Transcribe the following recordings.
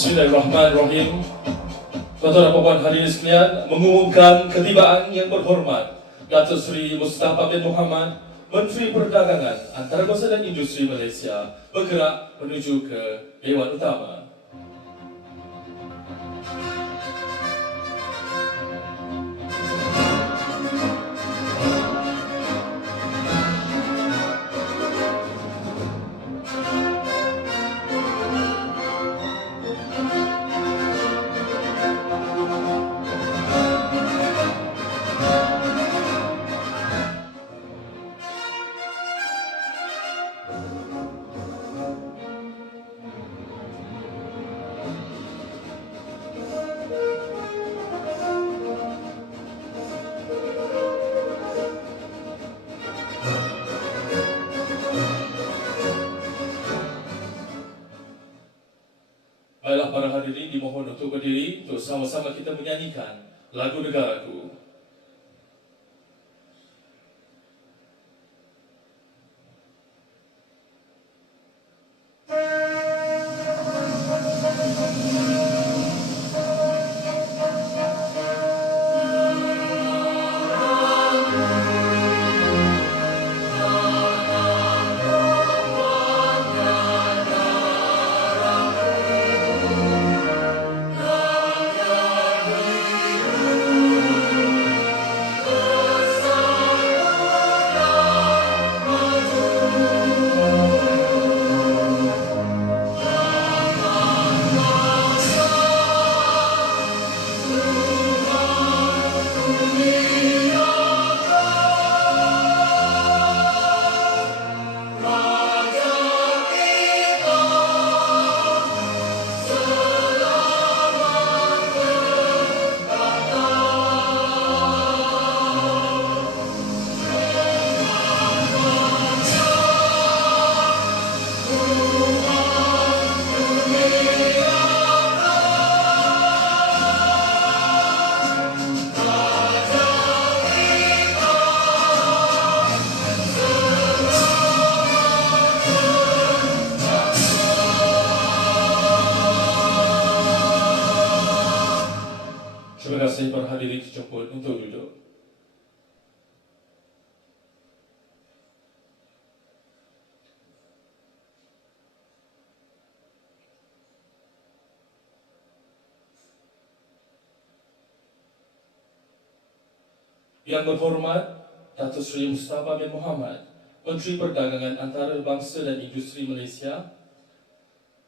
Bismillahirrahmanirrahim. Tuan-tuan dan puan hadirin sekalian, mengumumkan ketibaan yang berhormat Datuk Seri Mustafa bin Mohamed, Menteri Perdagangan, Antarabangsa dan Industri Malaysia, bergerak menuju ke Dewan Utama. Baiklah para hadirin, dimohon untuk berdiri untuk sama-sama kita menyanyikan lagu negaraku. Terima kasih para hadirin dijemput untuk duduk. Yang berhormat Datuk Seri Mustafa bin Mohamed, Menteri Perdagangan Antarabangsa dan Industri Malaysia.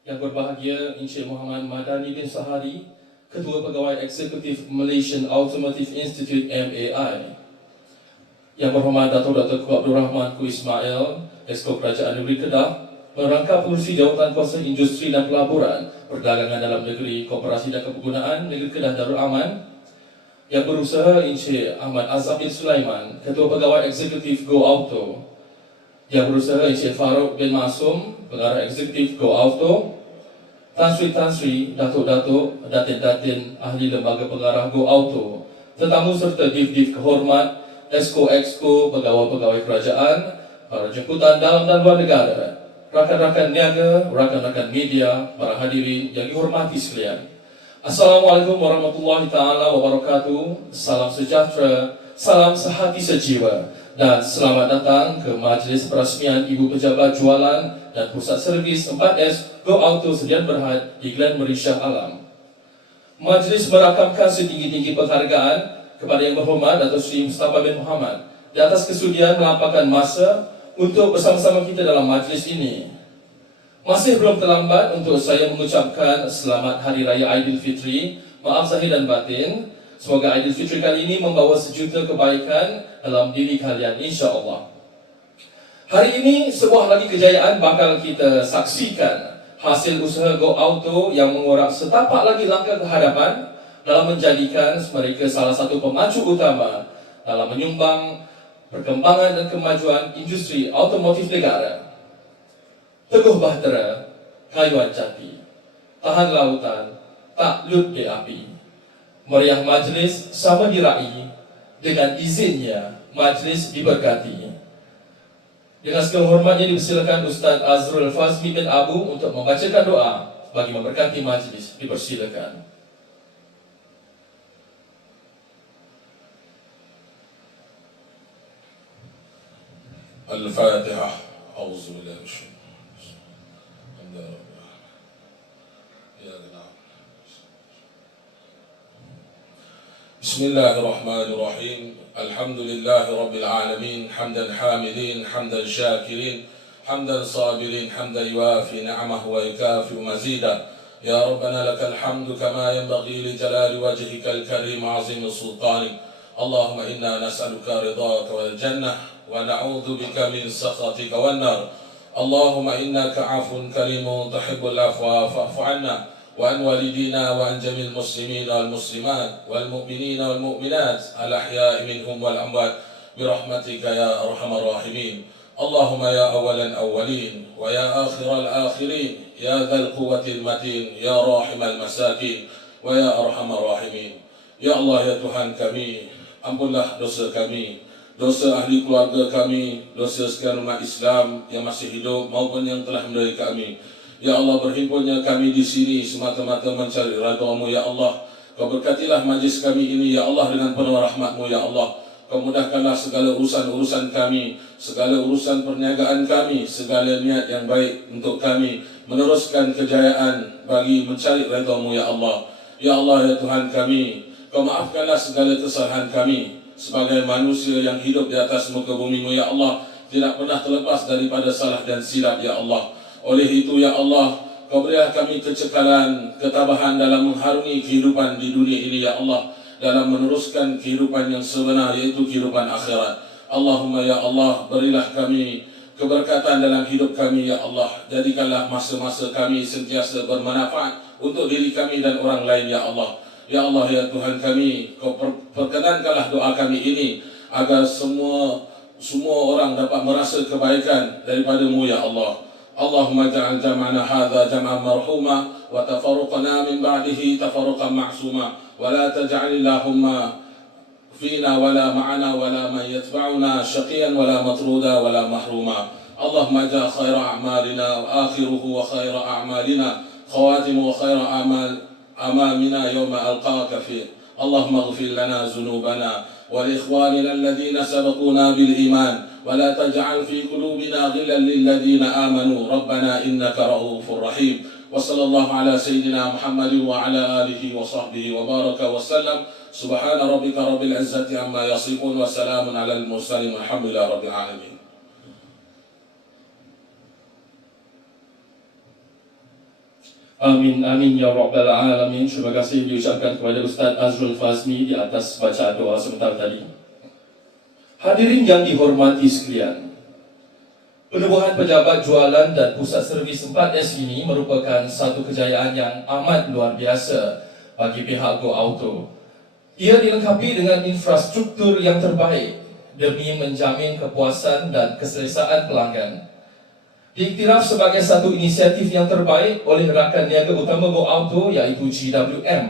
Yang berbahagia Encik Muhammad Madani bin Sahari, Ketua Pegawai Eksekutif Malaysian Automotive Institute MAI. Yang berhormat Datuk Abdul Rahman Ku Ismail, Exco Kerajaan Negeri Kedah, Merangkap Pengerusi Jawatan Kuasa Industri dan Pelaburan, Perdagangan Dalam Negeri, Koperasi dan Kepengunaan Negeri Kedah Darul Aman. Yang berusaha Encik Ahmad Azam bin Sulaiman, Ketua Pegawai Eksekutif Go Auto. Yang berusaha Encik Farouk bin Masum, Pengarah Eksekutif Go Auto. Tan Sri, Datuk-Datuk, Datin-Datin, Ahli Lembaga Pengarah Go Auto, tetamu serta div-div kehormat, Exco, pegawai-pegawai kerajaan, para jemputan dalam dan luar negara, rakan-rakan niaga, rakan-rakan media, para hadirin yang dihormati sekalian. Assalamualaikum warahmatullahi taala wabarakatuh. Salam sejahtera, salam sehati sejiwa, dan selamat datang ke Majlis Perasmian Ibu Pejabat Jualan dan Pusat Servis 4S Go Auto Sdn Bhd di Glen Meri Shah Alam. Majlis merakamkan setinggi-tinggi penghargaan kepada Yang Berhormat Datuk Seri Mustafa bin Mohamed di atas kesudian melampaukan masa untuk bersama-sama kita dalam majlis ini. Masih belum terlambat untuk saya mengucapkan selamat Hari Raya Aidilfitri, maaf zahir dan batin. Semoga Aidilfitri kali ini membawa sejuta kebaikan dalam diri kalian, insya-Allah. Hari ini sebuah lagi kejayaan bakal kita saksikan, hasil usaha Go Auto yang mengorak setapak lagi langkah ke hadapan dalam menjadikan mereka salah satu pemacu utama dalam menyumbang perkembangan dan kemajuan industri automotif negara. Teguh bahtera, kayuan jati, tahan lautan, tak lut di api. Meriah majlis sama diraih, dengan izinnya majlis diberkati. Dengan segala hormatnya dipersilakan Ustaz Azrul Fazmi bin Abu untuk membacakan doa bagi memberkati majlis. Dipersilakan. Al-Fatihah. Auzubillahi minasyaitonir rajim. Bismillahirrahmanirrahim. Alhamdulillahi rabbil alamin. Hamdan hamidin, hamdan syakirin, hamdan sabirin, hamdan yuafi ni'amahu wa yukafi mazida. Ya Rabbana lakal hamdu kama yanbaghi li jalali wajhikal karim azim sultani. Allahumma inna nas'aluka ridhaka wal jannah wa na'udzu bika min sakhatika wan nar. Allahumma innaka 'afuwun karimun tuhibbul 'afwa fa'fu 'anna wa an walidina wa an jamil muslimin wal muslimat wal mu'minina wal mu'minat al ahya'i minhum wal amwat bi rahmatika ya arhamar rahimin. Allahumma ya awalan awwalin wa ya akhiral akhirin ya dzal quwwatil matin ya rahimal masakin wa ya arhamar rahimin. Ya Allah, ya Tuhan kami, ampunlah dosa kami, dosa ahli keluarga kami, dosa sekian umat Islam yang masih hidup maupun yang telah menderita kami. Ya Allah, berhimpunnya kami di sini semata-mata mencari redha-Mu ya Allah. Kau berkatilah majlis kami ini ya Allah dengan penuh rahmat-Mu ya Allah. Kau mudahkanlah segala urusan-urusan kami, segala urusan perniagaan kami, segala niat yang baik untuk kami meneruskan kejayaan bagi mencari redha-Mu ya Allah. Ya Allah, ya Tuhan kami, Kau maafkanlah segala kesalahan kami sebagai manusia yang hidup di atas muka bumi-Mu ya Allah, tidak pernah terlepas daripada salah dan silap ya Allah. Oleh itu ya Allah, Kau berilah kami kecekalan, ketabahan dalam mengharungi kehidupan di dunia ini ya Allah, dalam meneruskan kehidupan yang sebenar, yaitu kehidupan akhirat. Allahumma ya Allah, berilah kami keberkatan dalam hidup kami ya Allah. Jadikanlah masa-masa kami sentiasa bermanfaat untuk diri kami dan orang lain ya Allah. Ya Allah, ya Tuhan kami, Kau perkenankanlah doa kami ini agar semua orang dapat merasa kebaikan daripada-Mu ya Allah. Allahumma ja'al jam'ana hadha jam'an marhuma wa tafarruqana min ba'dihi tafarruqan ma'suma wa la taj'al Allahumma fina wa la ma'ana wa la man yatba'una syaqiyan wa la matruda wa la mahruma. Allahumma ja'al khaira a'malina wa akhiruhu wa khaira a'malina khawatimu wa khaira amamina yawma alqaka fi. Allahumma ighfir lana dhunubana wa li ikhwanina alladhina sabaquna bil iman ولا تجعل في قلوبنا غلا للذين آمنوا ربنا إنك رؤوف رحيم. وصلى الله على سيدنا محمد وعلى آله وصحبه وبارك وسلم. سبحان ربك رب العزة عما يصفون وسلام على المرسلين والحمد لله رب العالمين. Amin, amin ya Rabbal Alamin. Terima kasih diucapkan kepada Ustaz Azrul Fazmi di atas bacaan doa sebentar tadi. Hadirin yang dihormati sekalian, penubuhan pejabat jualan dan pusat servis 4S ini merupakan satu kejayaan yang amat luar biasa bagi pihak Go Auto. Ia dilengkapi dengan infrastruktur yang terbaik demi menjamin kepuasan dan keselesaan pelanggan. Diiktiraf sebagai satu inisiatif yang terbaik oleh rakan niaga utama Go Auto iaitu GWM.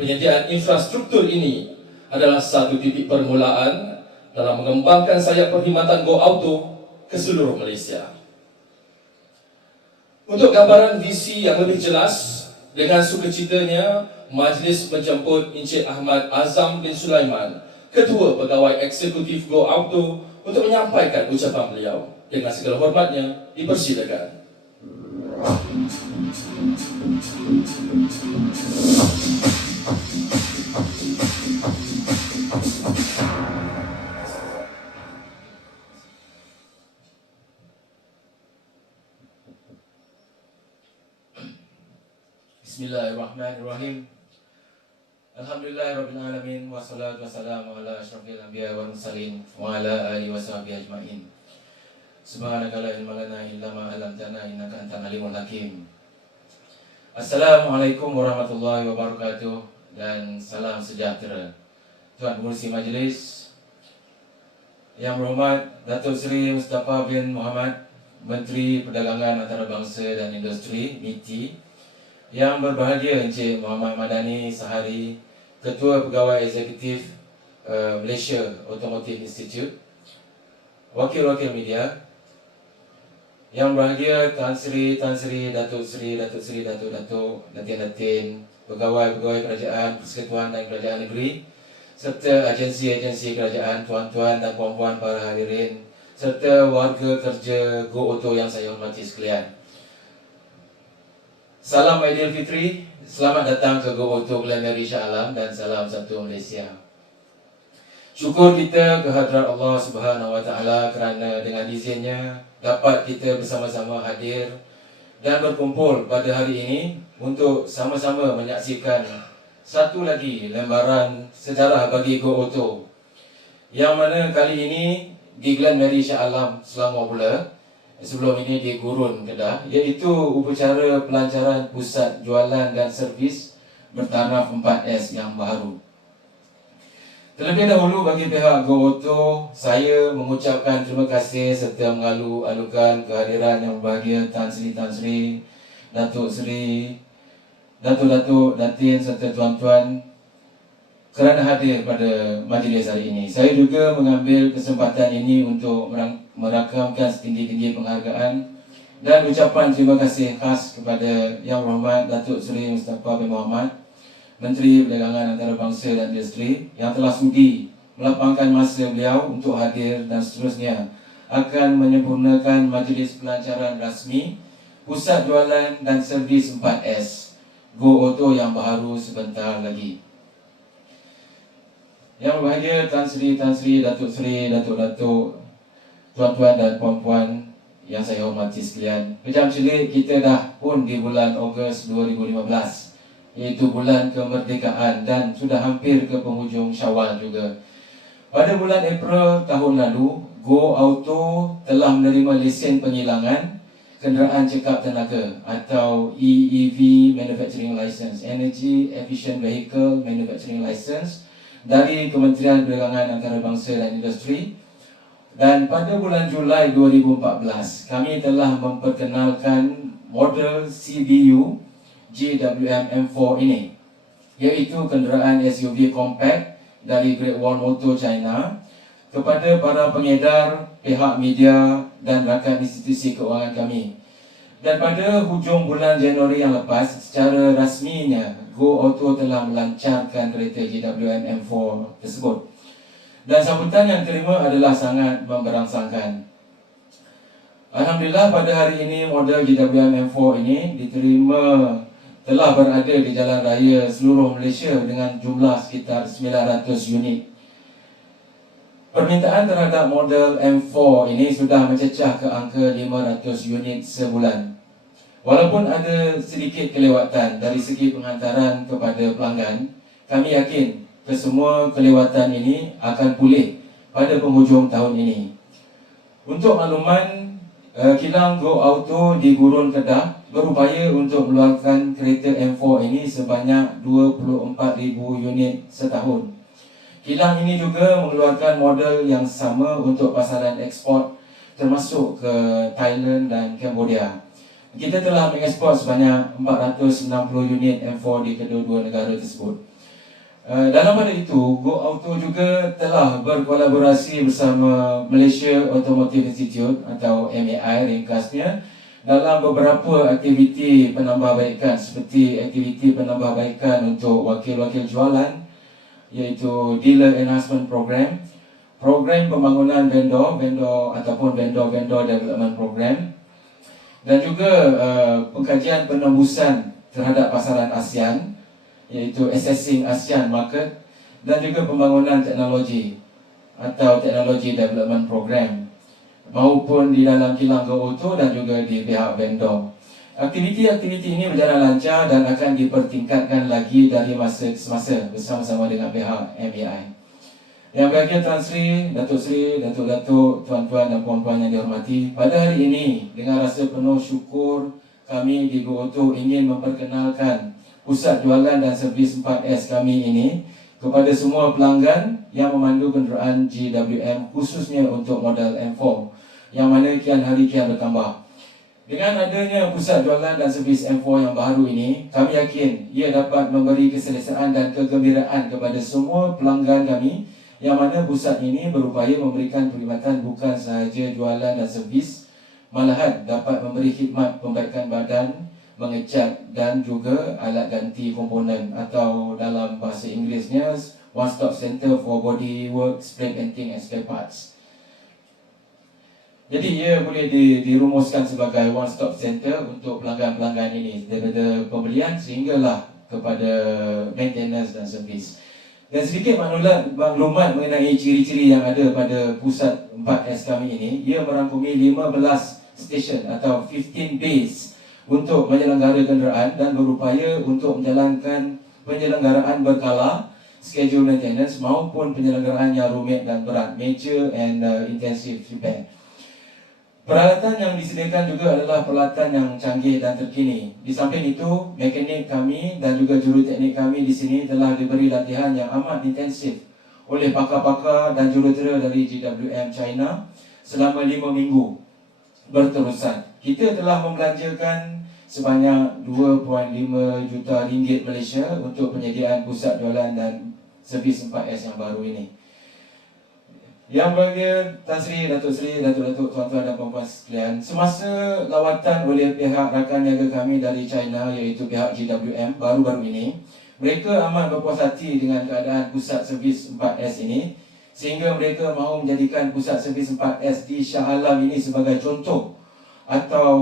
Penyediaan infrastruktur ini adalah satu titik permulaan dalam mengembangkan sayap perkhidmatan Go Auto ke seluruh Malaysia. Untuk gambaran visi yang lebih jelas, dengan sukacitanya majlis menjemput Encik Ahmad Azam bin Sulaiman, Ketua Pegawai Eksekutif Go Auto, untuk menyampaikan ucapan beliau. Dengan segala hormatnya, dipersilakan. Bismillahirrahmanirrahim. Alhamdulillahirabbil alamin wassalatu wassalamu ala asyrafil anbiya wal mursalin wa ala alihi washabihi ajmain. Subhanaka la ilma lana illa ma 'allamtana innaka antal alimul hakim. Assalamualaikum warahmatullahi wabarakatuh dan salam sejahtera. Tuan Pengerusi Majlis yang berhormat Datuk Seri Mustafa bin Muhammad, Menteri Perdagangan Antarabangsa dan Industri (MITI), yang berbahagia Encik Muhammad Madani Sahari, Ketua Pegawai Eksekutif Malaysia Automotive Institute, wakil-wakil media, Yang berbahagia Tan Sri Datuk Sri Datuk Datin, pegawai-pegawai kerajaan, persekutuan dan kerajaan negeri, serta agensi-agensi kerajaan, tuan-tuan dan puan-puan para hadirin, serta warga kerja Go Auto yang saya hormati sekalian. Salam Aidilfitri, selamat datang ke Go Auto Glen Mary Shah Alam dan salam satu Malaysia. Syukur kita kehadrat Allah Subhanahu Wa Taala kerana dengan izinnya dapat kita bersama-sama hadir dan berkumpul pada hari ini untuk sama-sama menyaksikan satu lagi lembaran sejarah bagi Go Auto, yang mana kali ini di Glen Mary Shah Alam, Selangor pula, sebelum ini di Gurun, Kedah, iaitu upacara pelancaran pusat jualan dan servis bertaraf 4S yang baru. Terlebih dahulu bagi pihak Go Auto, saya mengucapkan terima kasih serta mengalu-alukan kehadiran yang berbahagia Tan Sri Datuk Sri Datuk Datin serta tuan-tuan kerana hadir pada majlis hari ini. Saya juga mengambil kesempatan ini untuk merakamkan setinggi-tinggi penghargaan dan ucapan terima kasih khas kepada Yang Berhormat Datuk Seri Mustafa bin Mohamed, Menteri Perdagangan Antarabangsa dan Industri, yang telah sudi melapangkan masa beliau untuk hadir dan seterusnya akan menyempurnakan majlis pelancaran rasmi Pusat Jualan dan Servis 4S Go Auto yang baru sebentar lagi. Yang berbahagia Tan Sri Datuk tuan-tuan dan puan-puan yang saya hormati sekalian. Kejam celik kita dah pun di bulan Ogos 2015, iaitu bulan kemerdekaan, dan sudah hampir ke penghujung Syawal juga. Pada bulan April tahun lalu, Go Auto telah menerima lesen penghilangan kenderaan cekap tenaga atau EEV Manufacturing License, Energy Efficient Vehicle Manufacturing License, dari Kementerian Perdagangan Antarabangsa dan Industri. Dan pada bulan Julai 2014, kami telah memperkenalkan model CBU GWM M4 ini, iaitu kenderaan SUV compact dari Great Wall Motor China, kepada para pengedar, pihak media dan rakan institusi keuangan kami. Dan pada hujung bulan Januari yang lepas, secara rasminya Go Auto telah melancarkan kereta GWM M4 tersebut. Dan sambutan yang terima adalah sangat memberangsangkan. Alhamdulillah, pada hari ini model GWM M4 ini telah berada di jalan raya seluruh Malaysia dengan jumlah sekitar 900 unit. Permintaan terhadap model M4 ini sudah mencecah ke angka 500 unit sebulan. Walaupun ada sedikit kelewatan dari segi penghantaran kepada pelanggan, kami yakin kesemua kelewatan ini akan pulih pada penghujung tahun ini. Untuk makluman, kilang Go Auto di Gurun, Kedah berupaya untuk mengeluarkan kereta M4 ini sebanyak 24,000 unit setahun. Kilang ini juga mengeluarkan model yang sama untuk pasaran ekspor, termasuk ke Thailand dan Cambodia. Kita telah mengekspor sebanyak 460 unit M4 di kedua-dua negara tersebut. Dalam pada itu, Go Auto juga telah berkolaborasi bersama Malaysia Automotive Institute atau MAI ringkasnya dalam beberapa aktiviti penambahbaikan, seperti aktiviti penambahbaikan untuk wakil-wakil jualan, iaitu Dealer Enhancement Program, program pembangunan vendor ataupun vendor development program, dan juga pengkajian penembusan terhadap pasaran ASEAN, iaitu Assessing ASEAN Market, dan juga pembangunan teknologi atau Technology Development Program, maupun di dalam kilang Go Auto dan juga di pihak vendor. Aktiviti-aktiviti ini berjalan lancar dan akan dipertingkatkan lagi dari masa ke semasa bersama-sama dengan pihak MAI. Yang berbahagia Tan Sri, Datuk, tuan-tuan dan puan-puan yang dihormati, pada hari ini dengan rasa penuh syukur kami di Go Auto ingin memperkenalkan pusat jualan dan servis 4S kami ini kepada semua pelanggan yang memandu kenderaan GWM, khususnya untuk model M4, yang mana kian hari kian bertambah. Dengan adanya pusat jualan dan servis M4 yang baru ini, kami yakin ia dapat memberi keselesaan dan kegembiraan kepada semua pelanggan kami, yang mana pusat ini berupaya memberikan perkhidmatan bukan sahaja jualan dan servis, malahan dapat memberi khidmat pembaikan badan, mengecat dan juga alat ganti komponen atau dalam bahasa Inggerisnya One Stop Center for Body Work, Spray Painting and Spare Parts. Jadi ia boleh dirumuskan sebagai one stop center untuk pelanggan-pelanggan ini, daripada pembelian sehinggalah kepada maintenance dan servis. Dan sedikit maklumat mengenai ciri-ciri yang ada pada pusat 4S kami ini. Ia merangkumi 15 stesen atau 15 base untuk menyelenggara kenderaan dan berupaya untuk menjalankan penyelenggaraan berkala, schedule maintenance maupun penyelenggaraan yang rumit dan berat, major and intensive repair. Peralatan yang disediakan juga adalah peralatan yang canggih dan terkini. Di samping itu, mekanik kami dan juga juruteknik kami di sini telah diberi latihan yang amat intensif oleh pakar-pakar dan jurutera dari GWM China selama 5 minggu berterusan. Kita telah membelanjakan sebanyak 2.5 juta ringgit Malaysia untuk penyediaan pusat jualan dan servis 4S yang baru ini. Yang bahagia Tan Sri, Datuk Sri, Datuk-Datuk, tuan-tuan dan puan-puan sekalian, semasa lawatan oleh pihak rakan niaga kami dari China iaitu pihak GWM baru-baru ini, mereka amat berpuas hati dengan keadaan pusat servis 4S ini sehingga mereka mahu menjadikan pusat servis 4S di Shah Alam ini sebagai contoh atau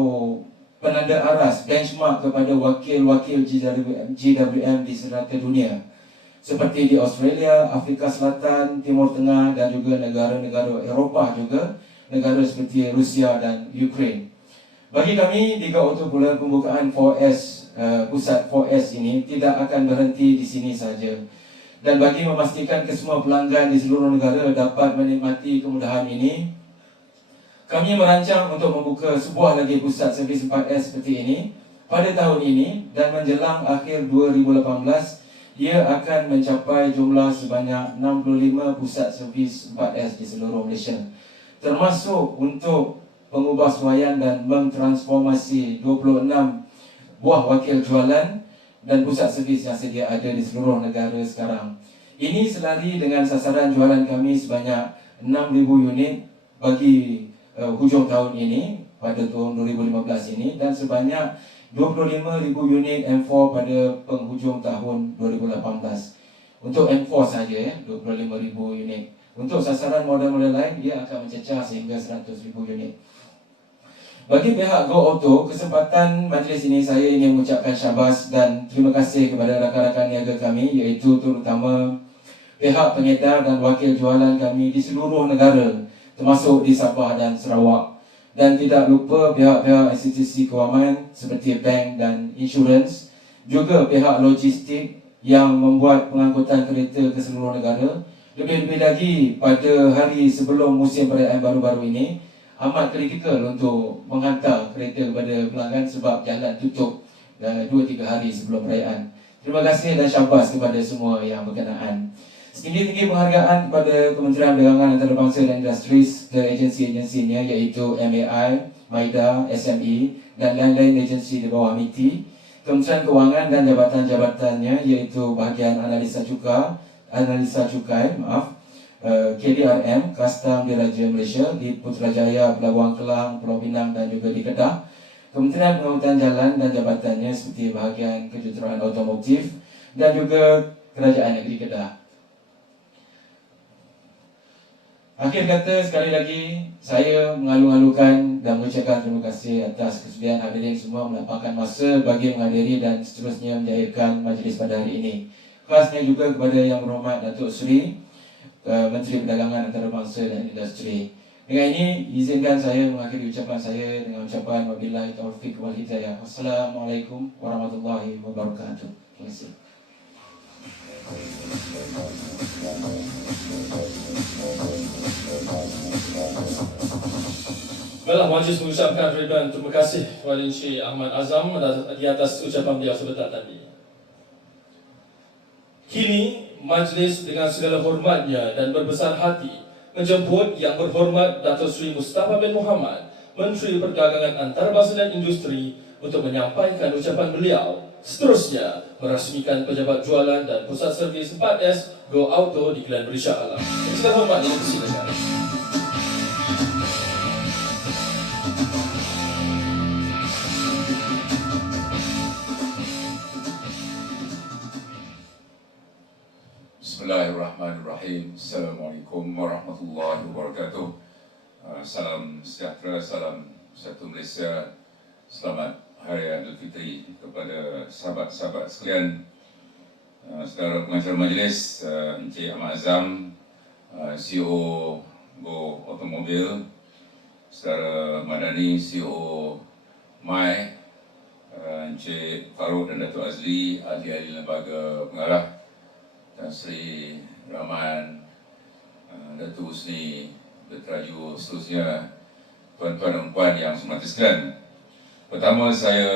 penanda aras benchmark kepada wakil-wakil GWM di serata dunia, seperti di Australia, Afrika Selatan, Timur Tengah dan juga negara-negara Eropah juga, negara seperti Rusia dan Ukraine. Bagi kami, Liga Autokular pembukaan 4S, pusat 4S ini tidak akan berhenti di sini saja. Dan bagi memastikan kesemua pelanggan di seluruh negara dapat menikmati kemudahan ini, kami merancang untuk membuka sebuah lagi pusat servis 4S seperti ini pada tahun ini, dan menjelang akhir 2018, ia akan mencapai jumlah sebanyak 65 pusat servis 4S di seluruh Malaysia, termasuk untuk pengubahsuaian dan mentransformasi 26 buah wakil jualan dan pusat servis yang sedia ada di seluruh negara sekarang. Ini selari dengan sasaran jualan kami sebanyak 6,000 unit bagi hujung tahun ini pada tahun 2015 ini, dan sebanyak 25,000 unit M4 pada penghujung tahun 2018. Untuk M4 saja 25,000 unit. Untuk sasaran model-model lain, ia akan mencecah sehingga 100,000 unit. Bagi pihak Go Auto, kesempatan majlis ini saya ingin mengucapkan syabas dan terima kasih kepada rakan-rakan niaga kami, iaitu terutama pihak pengedar dan wakil jualan kami di seluruh negara, termasuk di Sabah dan Sarawak. Dan tidak lupa pihak-pihak institusi kewangan seperti bank dan insurans, juga pihak logistik yang membuat pengangkutan kereta ke seluruh negara. Lebih-lebih lagi pada hari sebelum musim perayaan baru-baru ini, amat kritikal untuk menghantar kereta kepada pelanggan sebab jalan tutup 2-3 hari sebelum perayaan. Terima kasih dan syabas kepada semua yang berkenaan. Setinggi-tinggi penghargaan kepada Kementerian Perdagangan Antarabangsa dan Industri ke agensi-agensinya, iaitu MAI, MAIDA, SME dan lain-lain agensi di bawah MITI, Kementerian Kewangan dan jabatan-jabatannya, iaitu bahagian analisa cukai, KDRM, Kastam Diraja Malaysia di Putrajaya, Pelabuhan Kelang, Pulau Pinang dan juga di Kedah, Kementerian Pengangkutan Jalan dan jabatannya seperti bahagian kejuruteraan automotif dan juga Kerajaan Negeri Kedah. Akhir kata, sekali lagi saya mengalu-alukan dan mengucapkan terima kasih atas kesediaan hadirin semua melapangkan masa bagi menghadiri dan seterusnya menjayakan majlis pada hari ini. Khasnya juga kepada Yang Berhormat Datuk Seri Menteri Perdagangan Antarabangsa dan Industri. Dengan ini, izinkan saya mengakhiri ucapan saya dengan ucapan wabillahi taufiq wal hidayah. Wassalamualaikum warahmatullahi wabarakatuh. Terima kasih. Baiklah, majlis mengucapkan ribuan terima kasih kepada Encik Ahmad Azam di atas ucapan beliau sebentar tadi. Kini, majlis dengan segala hormatnya dan berbesar hati menjemput Yang Berhormat Datuk Seri Mustafa bin Mohamed, Menteri Perdagangan Antarabangsa dan Industri, untuk menyampaikan ucapan beliau. Seterusnya, merasmikan pejabat jualan dan pusat servis 4S Go Auto di Glen Berisha Alam. Dengan segala hormat, ini persilakan. Bismillahirrahmanirrahim. Assalamualaikum warahmatullahi wabarakatuh. Salam sejahtera, salam satu Malaysia. Selamat Hari Aidilfitri kepada sahabat-sahabat sekalian. Saudara pengacara majlis, Encik Ahmad Azam, CEO Go Automobil, Saudara Madani, CEO MAI, Encik Farouk dan Datuk Azli, ahli-ahli lembaga pengarah, Tan Sri Rahman, Datuk Husni, Berteraju, seterusnya, tuan-tuan dan puan yang saya hormati sekalian. Pertama, saya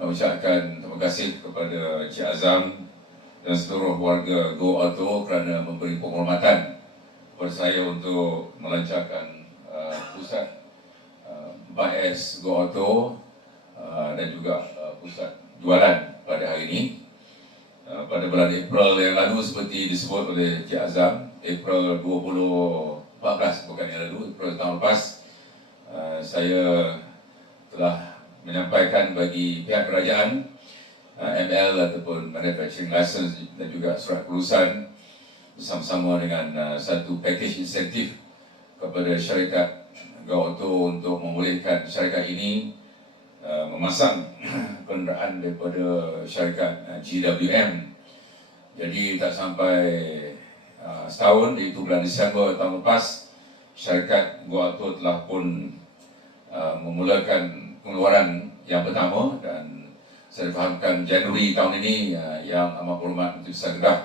nak ucapkan terima kasih kepada Encik Azam dan seluruh warga Go Auto kerana memberi penghormatan kepada saya untuk melancarkan pusat 4S Go Auto dan juga pusat jualan pada hari ini. Pada bulan April yang lalu, seperti disebut oleh Encik Azam, April 2014, bukan yang lalu, April tahun lepas, saya telah menyampaikan bagi pihak kerajaan ML ataupun Manufacturing License dan juga surat kelulusan bersama-sama dengan satu package insentif kepada syarikat Go Auto untuk membolehkan syarikat ini memasang kenderaan daripada syarikat GWM. Jadi tak sampai setahun, iaitu bulan Disember tahun lepas, syarikat Go Auto telah pun memulakan pengeluaran yang pertama, dan saya fahamkan Januari tahun ini yang amat berhormat Menteri Besar Kedah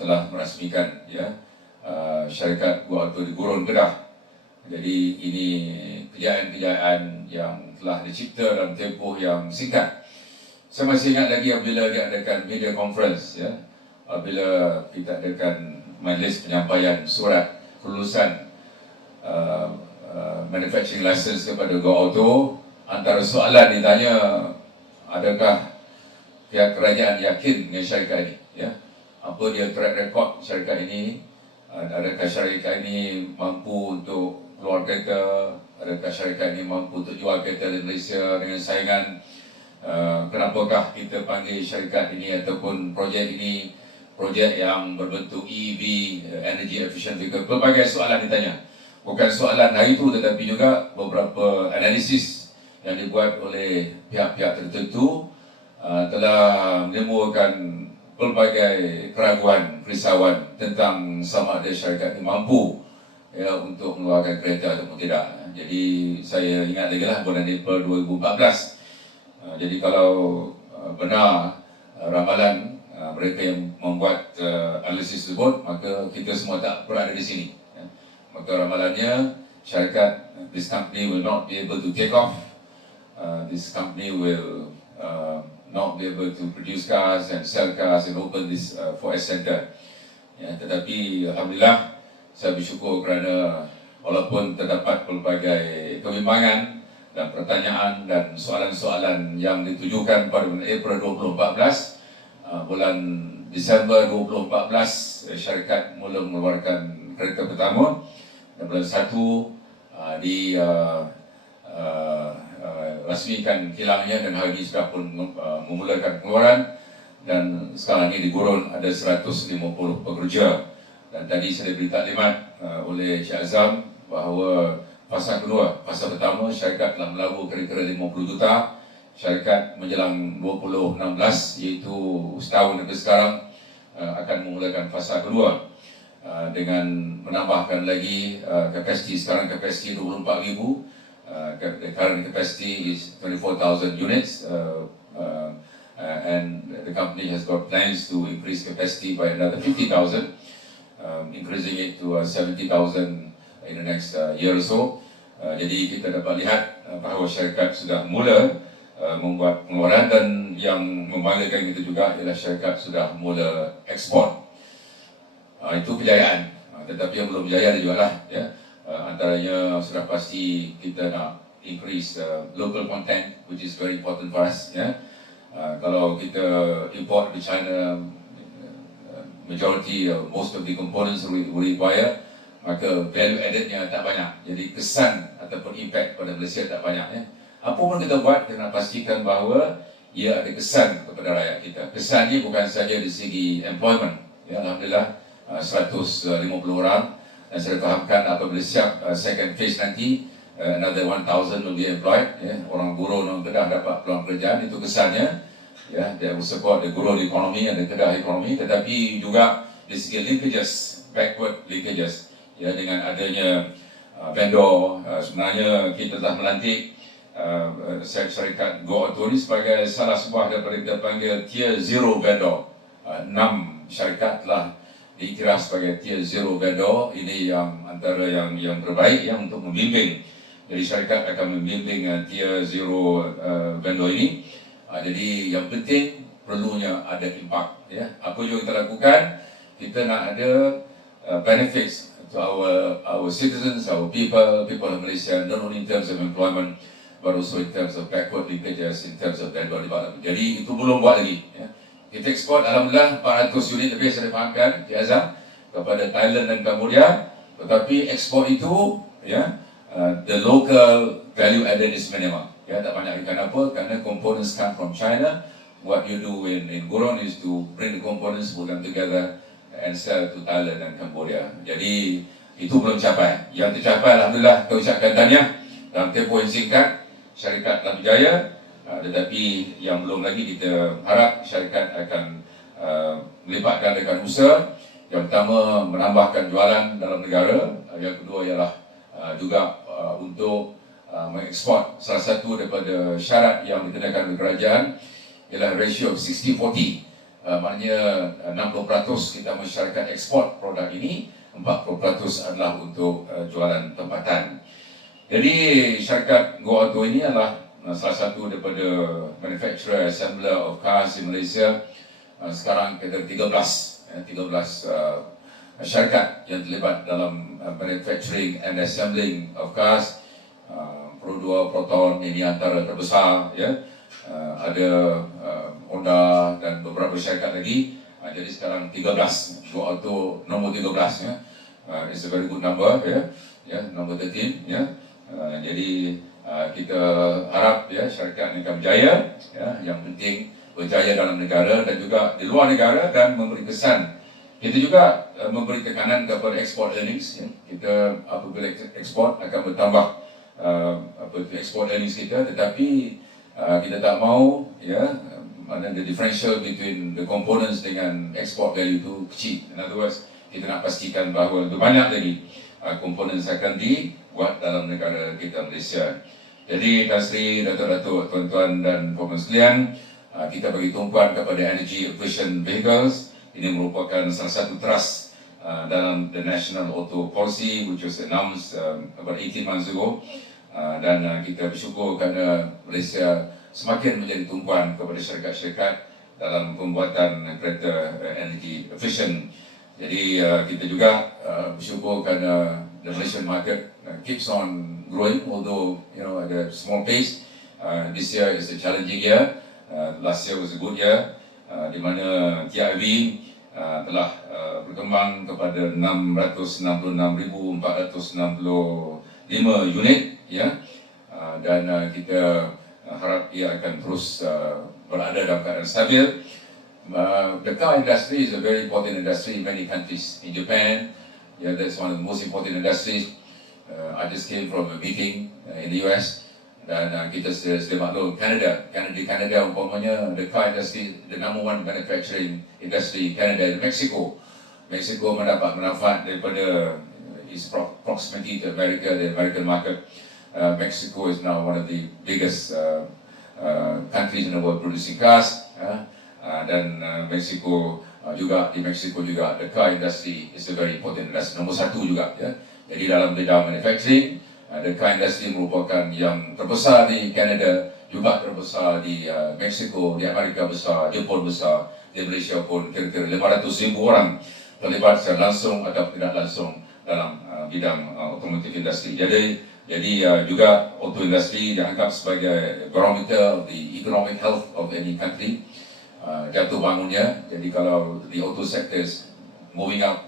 telah merasmikan syarikat Go Auto di Gurun Kedah. Jadi ini kejayaan-kejayaan yang telah dicipta dalam tempoh yang singkat. Saya masih ingat lagi apabila diadakan media conference, apabila kita adakan majlis penyampaian surat kelulusan manufacturing license kepada Go Auto, antara soalan ditanya, adakah pihak kerajaan yakin dengan syarikat ini? Apa dia track record syarikat ini? Adakah syarikat ini mampu untuk keluar kereta? Adakah syarikat ini mampu untuk jual kereta di Malaysia dengan saingan? Kenapakah kita panggil syarikat ini ataupun projek ini projek yang berbentuk EV, Energy Efficient Vehicle? Pelbagai soalan ditanya. Bukan soalan hari itu, tetapi juga beberapa analisis yang dibuat oleh pihak-pihak tertentu telah menimbulkan pelbagai keraguan, kerisauan tentang sama ada syarikat ini mampu untuk mengeluarkan kereta ataupun tidak. Jadi saya ingat lagi lah bulan April 2014. Jadi kalau benar ramalan mereka yang membuat analisis tersebut, maka kita semua tak berada di sini. Maka ramalannya, syarikat, this company will not be able to take off. This company will not be able to produce cars and sell cars and open this 4S center. Tetapi alhamdulillah, saya bersyukur kerana walaupun terdapat pelbagai kebimbangan dan pertanyaan dan soalan-soalan yang ditujukan pada bulan April 2014, bulan Disember 2014 syarikat mula mengeluarkan kereta pertama, dan bulan 1 rasmikan kilangnya, dan hari ini sudah pun memulakan pengeluaran, dan sekarang ini di Gurun ada 150 pekerja. Dan tadi saya diberi taklimat oleh Encik Azam bahawa fasa kedua, fasa pertama syarikat telah melabur kira-kira 50 juta. Syarikat menjelang 2016, iaitu setahun dari sekarang, akan memulakan fasa kedua dengan menambahkan lagi kapasiti. Sekarang kapasiti 24,000, the current capacity is 24,000 units, and the company has got plans to increase capacity by another 50,000, increasing it to 70,000 in the next year or so. Jadi kita dapat lihat bahawa syarikat sudah mula membuat pengeluaran, dan yang membanggakan kita juga ialah syarikat sudah mula ekspor. Itu kejayaan. Tetapi yang belum berjaya ada juga lah. Antaranya sudah pasti kita nak increase local content, which is very important for us. Kalau kita import di China, majority, most of the components we require, maka value added-nya tak banyak. Jadi kesan ataupun impact pada Malaysia tak banyak. Apa pun kita buat, kita nak pastikan bahawa ia ada kesan kepada rakyat kita. Kesan ni bukan saja dari segi employment. Alhamdulillah, 150 orang, dan saya fahamkan apabila siap second phase nanti another 1,000 will be employed, orang buruh non Kedah dapat peluang pekerjaan. Itu kesannya, dia will support the growth economy and the Kedah economy. Tetapi juga di segi linkages, backward linkages, dengan adanya vendor, sebenarnya kita telah melantik syarikat Go Auto ini sebagai salah sebuah daripada kita panggil Tier 0 vendor. 6 syarikat telah diiktiraf sebagai Tier 0 vendor. Ini yang antara yang terbaik untuk membimbing. Jadi syarikat akan membimbing Tier 0 vendor ini. Jadi yang penting perlunya ada impak. Apa yang kita lakukan, kita nak ada benefits to our citizens, our people of Malaysia, not only in terms of employment, but also in terms of backward linkages, in terms of vendor development. Jadi itu belum buat lagi. Kita ekspor alhamdulillah 400 unit lebih saya fahamkan di Azam kepada Thailand dan Cambodia. Tetapi ekspor itu, the local value added is minimal. Tak banyak ikan apa, kerana components come from China. What you do in Gurun is to bring the components, put them together and sell to Thailand dan Cambodia. Jadi itu belum capai. Yang tercapai alhamdulillah kita ucapkan tahniah. Dalam tempoh yang singkat syarikat telah berjaya, tetapi yang belum lagi kita harap syarikat akan melibatkan rekan usaha. Yang pertama menambahkan jualan dalam negara, yang kedua ialah juga untuk mengekspor. Salah satu daripada syarat yang dikenakan oleh kerajaan ialah ratio 60-40. Maknanya 60% kita masyarakat ekspor produk ini, 40% adalah untuk jualan tempatan. Jadi syarikat Go Auto ini adalah salah satu daripada manufacturer assembler of cars di Malaysia. Sekarang kita 13 syarikat yang terlibat dalam manufacturing and assembling of cars. Pro 2, Proton ini antara terbesar, ada Honda dan beberapa syarikat lagi. Jadi sekarang 13, Go Auto nombor 13, it's a very good number, nombor 13, jadi kita harap syarikat ini akan berjaya, yang penting berjaya dalam negara dan juga di luar negara dan memberi kesan. Kita juga memberi tekanan kepada export earnings. Kita apabila ekspor akan bertambah export earnings kita, tetapi kita tak mahu mana the differential between the components dengan export value itu kecil. In other words, kita nak pastikan bahawa lebih banyak lagi components akan dibuat dalam negara kita Malaysia. Jadi Tan Sri, Datuk-Datuk, tuan-tuan dan puan sekalian, kita bagi tumpuan kepada energy efficient vehicles. Ini merupakan salah satu thrust dalam the National Auto Policy which was announced about 18 months ago. Dan kita bersyukur kerana Malaysia semakin menjadi tumpuan kepada syarikat-syarikat dalam pembuatan kereta energy efficient. Jadi kita juga bersyukur kerana the Malaysian market keeps on growing, although at a small pace. This year is a challenging year. Last year was a good year, di mana TIV telah berkembang kepada 666,465 unit, dan kita harap ia akan terus berada dalam keadaan stabil. The car industry is a very important industry in many countries. In Japan, that's one of the most important industries. I just came from a meeting in the US, dan kita sedia maklum Canada umpamanya the car industry, the number one manufacturing industry Canada, and Mexico mendapat manfaat daripada its proximity to America, the American market. Mexico is now one of the biggest countries in the world producing cars, dan Mexico juga the car industry is a very important industry, nombor satu juga. Jadi dalam bidang manufacturing, the car industry merupakan yang terbesar di Canada, juga terbesar di Mexico, di Amerika besar, Jepun besar, di Malaysia pun kira-kira 500,000 orang terlibat secara langsung atau tidak langsung dalam bidang automotive industry. Jadi juga auto industry dianggap sebagai barometer of the economic health of any country, jatuh bangunnya. Jadi kalau the auto sector is moving up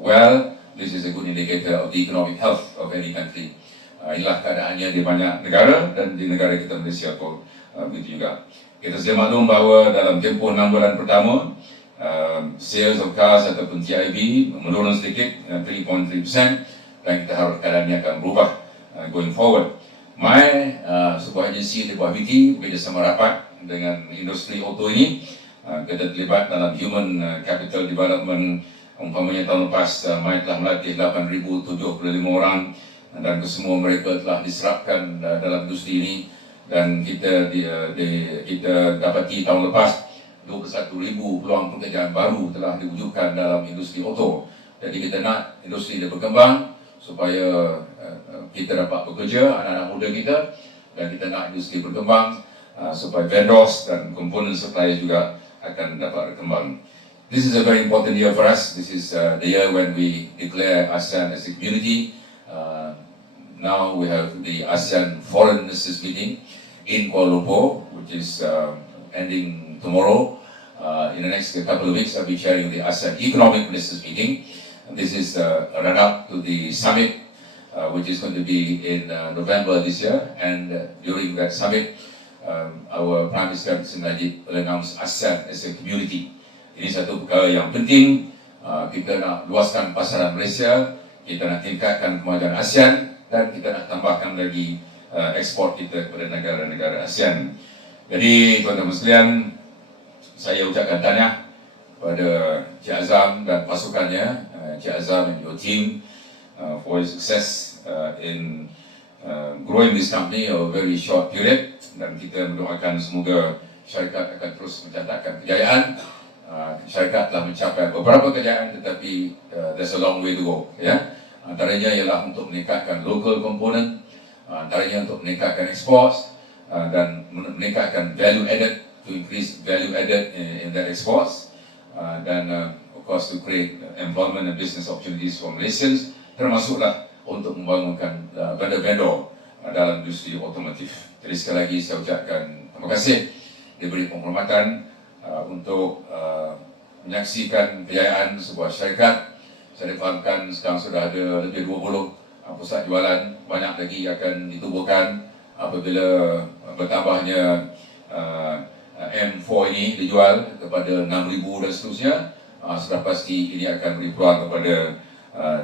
well, this is a good indicator of the economic health of any country. Inilah keadaannya di banyak negara, dan di negara kita Malaysia pun begitu juga. Kita sedia maklum bahawa dalam tempoh 6 bulan pertama, sales of cars ataupun TIV menurun sedikit 3.3%, dan kita harap keadaan ini akan berubah going forward. MAI, sebuah agensi di bawah BT, bekerjasama rapat dengan industri auto ini. Kita terlibat dalam human capital development. Umpamanya tahun lepas MAI telah melatih 8,075 orang, dan kesemua mereka telah diserapkan dalam industri ini, dan kita dapati tahun lepas 21,000 peluang pekerjaan baru telah diwujudkan dalam industri auto. Jadi kita nak industri dia berkembang supaya kita dapat bekerja, anak-anak muda kita, dan kita nak industri berkembang supaya vendors dan komponen supplier juga akan dapat berkembang. This is a very important year for us. This is the year when we declare ASEAN as a community. Now we have the ASEAN Foreign Ministers meeting in Kuala Lumpur, which is ending tomorrow. In the next couple of weeks, I'll be chairing the ASEAN Economic Ministers meeting. And this is a run-up to the summit, which is going to be in November this year. And during that summit, our Prime Minister Najib will announce ASEAN as a community. Ini satu perkara yang penting. Kita nak luaskan pasaran Malaysia, kita nak tingkatkan kemajuan ASEAN, dan kita nak tambahkan lagi ekspor kita kepada negara-negara ASEAN. Jadi tuan-tuan sekalian, saya ucapkan tahniah kepada Cik Azam dan pasukannya, Cik Azam and your team, for your success in growing this company over a very short period, dan kita mendoakan semoga syarikat akan terus mencatatkan kejayaan. Syarikat telah mencapai beberapa kejayaan, tetapi there's a long way to go. Ya, antaranya ialah untuk meningkatkan local component, antaranya untuk meningkatkan ekspor, dan meningkatkan value added, to increase value added in that exports, dan of course to create employment and business opportunities for Malaysians, termasuklah untuk membangunkan vendor-vendor dalam industri otomotif. Jadi sekali lagi saya ucapkan terima kasih, diberi penghormatan untuk menyaksikan kejayaan sebuah syarikat. Saya difahamkan sekarang sudah ada lebih 20 pusat jualan, banyak lagi akan ditubuhkan apabila bertambahnya M4 ini dijual kepada 6,000 dan seterusnya. Sudah pasti ini akan beri peluang kepada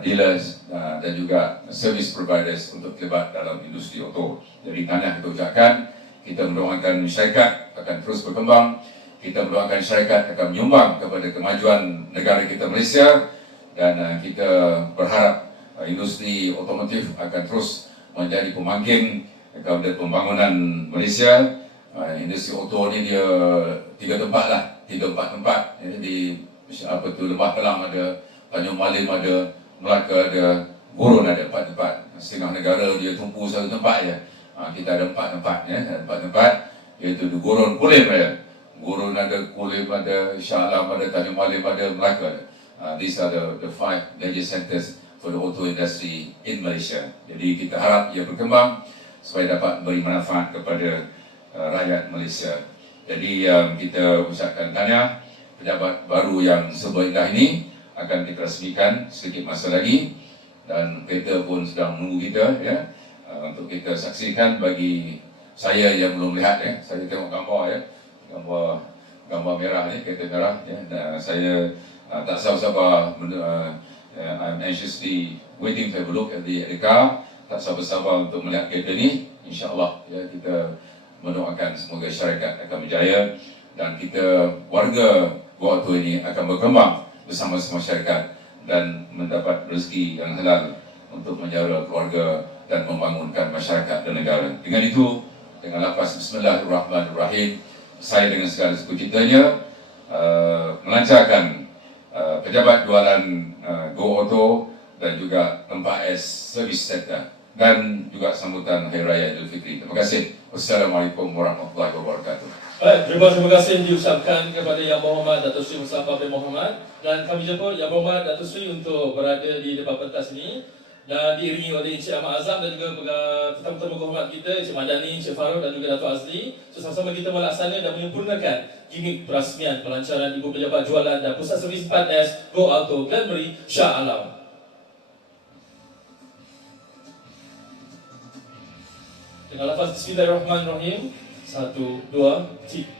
dealers dan juga service providers untuk terlibat dalam industri auto. Jadi tahniah kita ucapkan, kita mendoakan syarikat akan terus berkembang, kita mendoakan syarikat akan menyumbang kepada kemajuan negara kita Malaysia, dan kita berharap industri otomotif akan terus menjadi pemangkin kepada pembangunan Malaysia. Industri auto ni dia 3-4 tempat. Di Lembah Kelang ada, Tanjung Malim ada, Melaka ada, Gurun ada, 4 tempat. Setengah negara dia tumpu satu tempat je. Kita ada 4 tempat, ya, 4 tempat, iaitu di Gurun, Kulim ada. Gurun ada, Kulim ada, Shah Alam ada, Tanjung Malim ada, Melaka ada. These are the 5 major centers for the auto industry in Malaysia. Jadi kita harap ia berkembang supaya dapat memberi manfaat kepada rakyat Malaysia. Jadi kita ucapkan tahniah, pejabat baru yang serba indah ini akan kita resmikan sedikit masa lagi, dan kereta pun sedang menunggu kita, ya, untuk kita saksikan. Bagi saya yang belum lihat, ya, saya tengok gambar, ya, gambar merah ni, kereta merah, ya, dan saya tak sabar-sabar, I'm anxiously waiting to have a look at the car. Tak sabar-sabar untuk melihat kereta ni. InsyaAllah, ya, kita mendoakan semoga syarikat akan berjaya, dan kita warga Gua Auto ini akan berkembang bersama-sama syarikat dan mendapat rezeki yang halal untuk menjara keluarga dan membangunkan masyarakat dan negara. Dengan itu, dengan lafaz Bismillahirrahmanirrahim, saya dengan segala sukacitanya melancarkan pejabat jualan Go Auto dan juga tempat S Service Center, dan juga sambutan Hari Raya Idul Fitri. Terima kasih. Wassalamualaikum warahmatullahi wabarakatuh. Baik, terima kasih diucapkan kepada Yang Berhormat Datuk Seri Mustafa bin Mohamed, dan kami jemput Yang Berhormat Datuk Seri untuk berada di depan pentas ini, dan diiringi oleh Encik Ahmad Azam dan juga tetamu-tetamu kehormat kita, Encik Madani, Encik Farouk dan juga Datuk Azli. Sama-sama kita melaksanakan dan menyempurnakan gimik perasmian pelancaran Ibu Pejabat Jualan dan Pusat Servis 4S Go Auto Glenbury Shah Alam. Dengan lafaz Bismillahirrahmanirrahim, 1, 2, 3.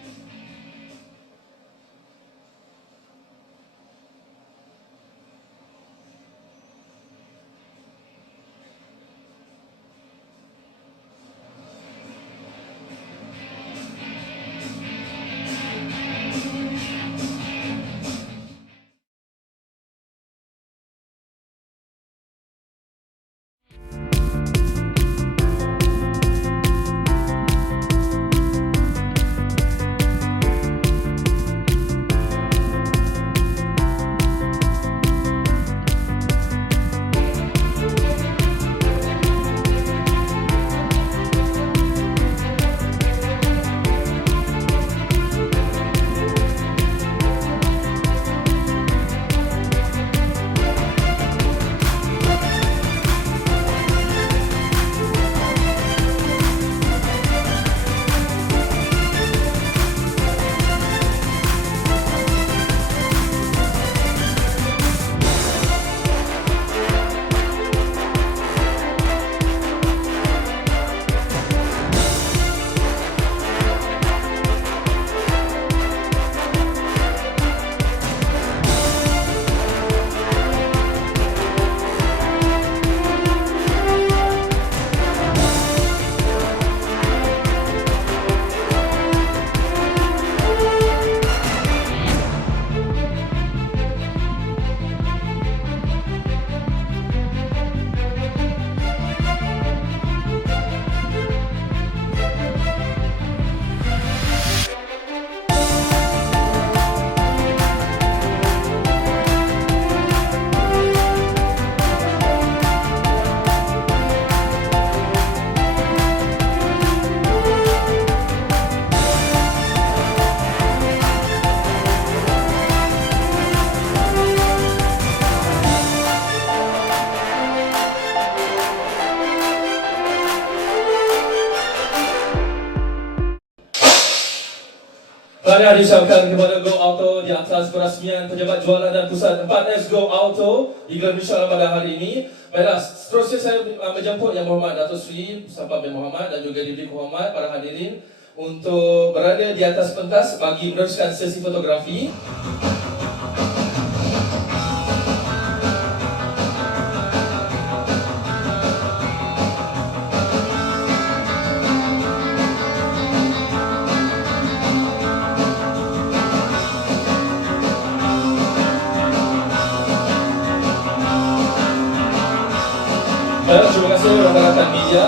Tahniah diucapkan kepada Go Auto di atas perasmian pejabat jualan dan pusat 4S Go Auto di Gelora Malaysia pada hari ini. Baiklah, seterusnya saya menjemput Yang Berhormat Datuk Seri Mustafa bin Mohamed dan juga Diberi Kehormat para hadirin untuk berada di atas pentas bagi meneruskan sesi fotografi. Terima kasih rakan-rakan media.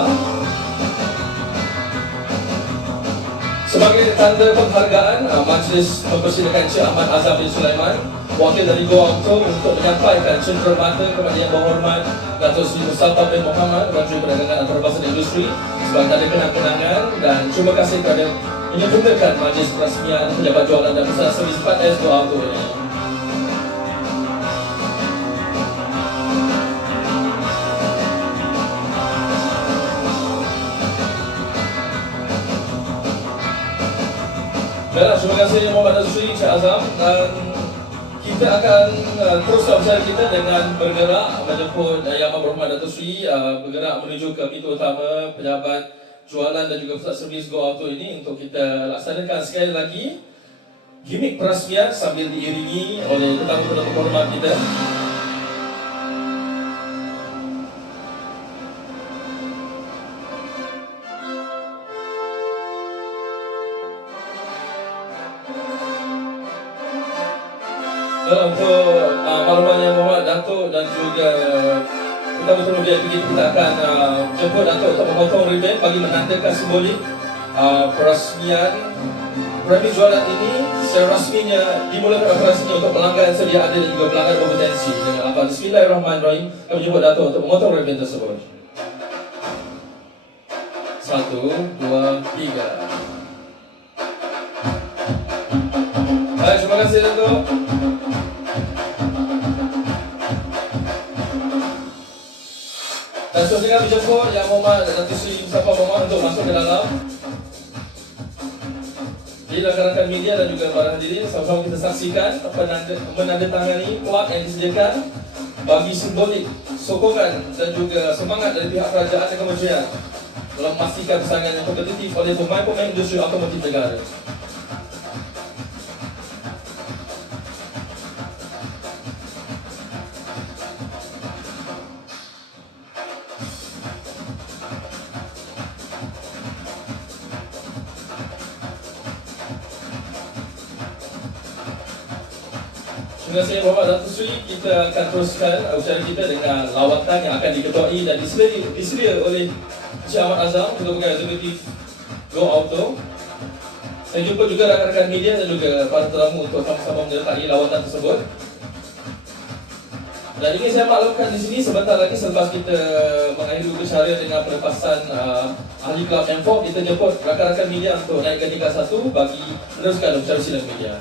Sebagai tanda penghargaan, Majlis mempersilakan Encik Ahmad Azam bin Sulaiman, wakil dari Go Auto, untuk menyampaikan cenderamata kepada Yang Berhormat Datuk Seri Mustafa bin Mohamed, Menteri Perdagangan Antarabangsa dan Industri, sebagai tanda kenang-kenangan, dan terima kasih kerana menyempurnakan majlis perasmian pejabat jualan dan pusat servis 4S Go Auto ini. Baiklah, terima kasih Yang Berhormat Datuk Seri Encik Azam, dan kita akan teruskan perjalanan kita dengan bergerak menjemput Yang Berhormat Datuk Seri bergerak menuju ke pintu utama pejabat jualan dan juga pusat servis Go Auto ini untuk kita laksanakan sekali lagi gimik perasmian sambil diiringi oleh tetamu-tetamu berhormat kita. Untuk makluman Yang Berhormat Datuk dan juga tetamu-tetamu VIP kita akan jemput Datuk untuk memotong ribbon bagi menandakan simbolik perasmian premi jualan ini secara rasminya dimulakan operasinya untuk pelanggan sedia ada dan juga pelanggan berpotensi. Dengan lafaz Bismillahirrahmanirrahim, kami jemput Datuk untuk memotong ribbon tersebut. 1, 2, 3. Baik, terima kasih Datuk. Dan seterusnya menjemput Yang Berhormat Datuk Seri Mustafa bin Mohamed untuk masuk ke dalam. Jadi rakan-rakan media dan juga para hadirin, sama-sama kita saksikan menandatangani plak yang disediakan bagi simbolik sokongan dan juga semangat dari pihak kerajaan dan kementerian dalam memastikan persaingan yang kompetitif oleh pemain-pemain industri automotif negara. Terima kasih Bapak Datuk Seri. Kita akan teruskan usaha kita dengan lawatan yang akan diketuai dan disedia oleh Encik Ahmad Azam, Ketua Pegawai Eksekutif Go Auto. Saya jumpa juga rakan-rakan media dan juga para tetamu untuk sama-sama menyertai lawatan tersebut. Dan ingin saya maklumkan di sini sebentar lagi selepas kita mengakhiri upacara dengan pelepasan ahli kelab M4, kita jemput rakan-rakan media untuk naik ke tingkat 1 bagi meneruskan upacara sidang media.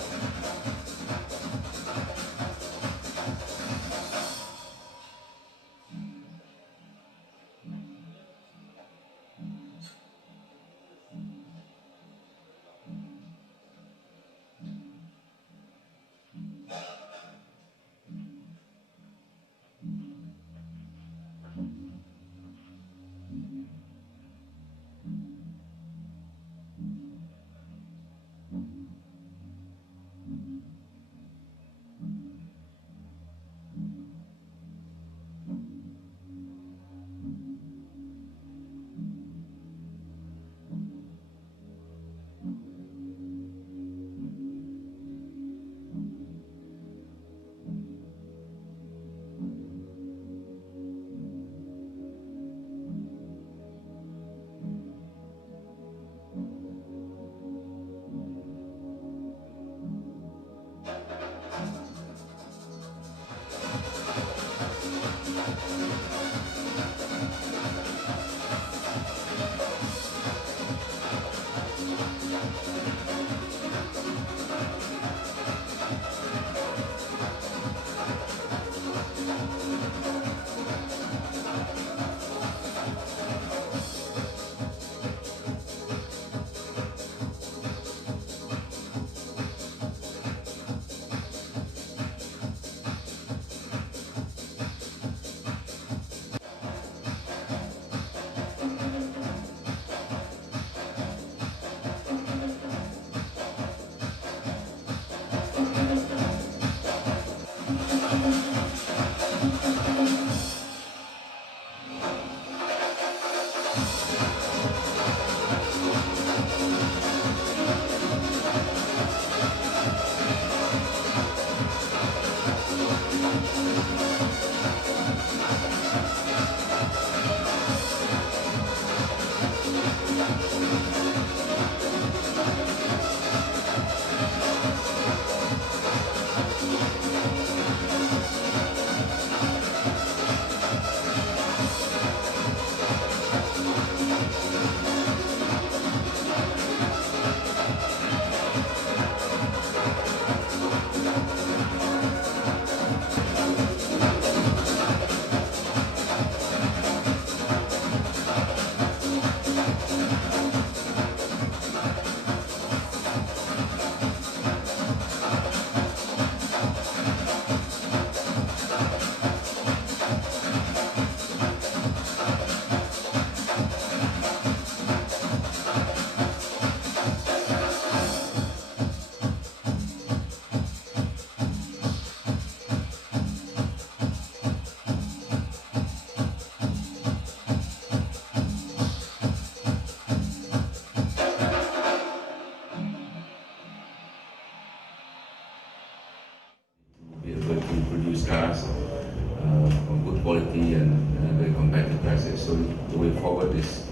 this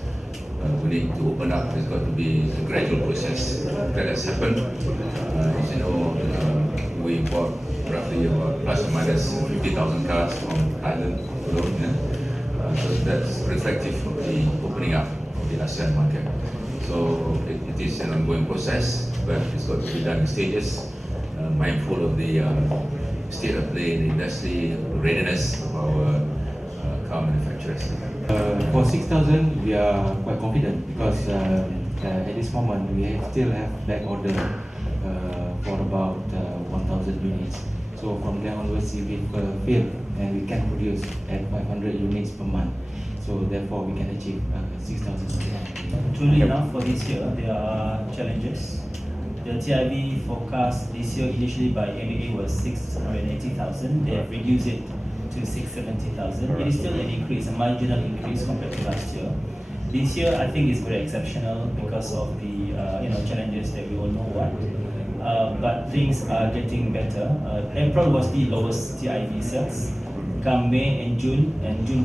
we need to open up. It's got to be a gradual process. That has happened. As you know, we bought roughly about plus or minus 50,000 cars from Thailand alone. So that's reflective of the opening up of the ASEAN market. So it is an ongoing process, but it's got to be done in stages, mindful of the state of play in the industry, readiness of our car manufacturers. For 6,000, we are quite confident because at this moment we still have back order for about 1,000 units. So from there onwards, if we fill and we can produce at 500 units per month, so therefore we can achieve 6,000. Truly enough, for this year there are challenges. The TIV forecast this year initially by MAA was 680,000. They have reduced it to 670,000. It is still an increase, a marginal increase compared to last year. This year, I think is very exceptional because of the challenges that we all know what. But things are getting better. April was the lowest TIV sales. Come May and June,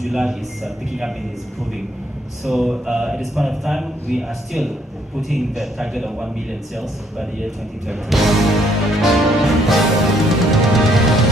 July is picking up and is improving. So at this point of time, we are still putting the target of 1 million sales by the year 2020.